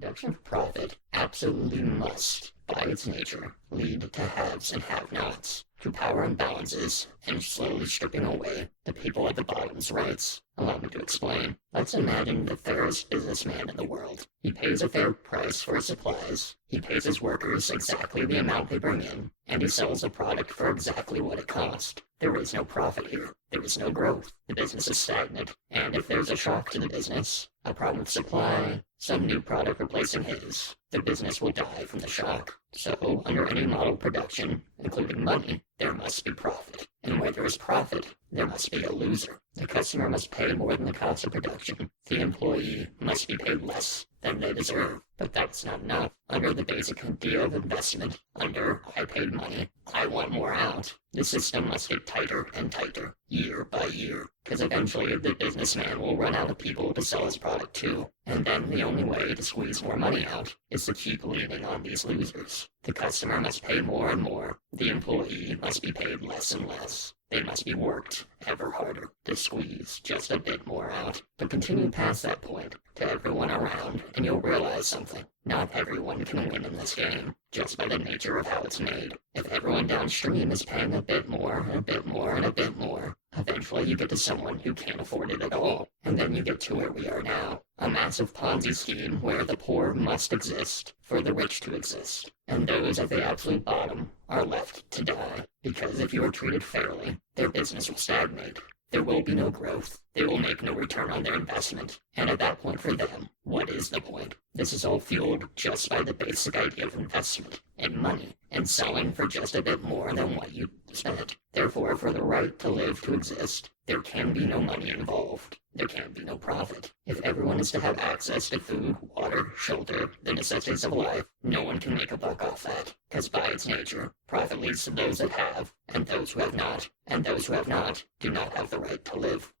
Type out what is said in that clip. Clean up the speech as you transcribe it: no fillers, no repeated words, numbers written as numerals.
Production for profit absolutely must, by its nature, lead to haves and have-nots, to power imbalances, and slowly stripping away the people at the bottom's rights. Allow me to explain. Let's imagine the fairest businessman in the world. He pays a fair price for his supplies, he pays his workers exactly the amount they bring in, and he sells the product for exactly what it cost. There is no profit here. There is no growth. The business is stagnant, and if there's a shock to the business, a problem with supply, some new product replacing his, the business will die from the shock. So, under any model of production, including money, there must be profit. And where there is profit, there must be a loser. The customer must pay more than the cost of production. The employee must be paid less than they deserve. But that's not enough. Under the basic idea of investment, under I paid money, I want more out, the system must get tighter and tighter, year by year, because eventually the businessman will run out of people to sell his product to, and then the only way to squeeze more money out is to keep leaning on these losers. The customer must pay more and more, the employee must be paid less and less. They must be worked ever harder to squeeze just a bit more out. But continue past that point to everyone around, and you'll realize something. Not everyone can win in this game, just by the nature of how it's made. If everyone downstream is paying a bit more, and a bit more, and a bit more, eventually you get to someone who can't afford it at all. And then you get to where we are now. A massive Ponzi scheme where the poor must exist for the rich to exist. And those at the absolute bottom are left to die. Because if you are treated fairly, their business will stagnate. There will be no growth. They will make no return on their investment. And at that point for them, what is the point? This is all fueled just by the basic idea of investment and money and selling for just a bit more than what you spent. Therefore, for the right to live to exist, there can be no money involved. There can be no profit. If everyone is to have access to food, water, shelter, the necessities of life, no one can make a buck off that. Because by its nature, profit leads to those that have, and those who have not. And those who have not do not have the right to live.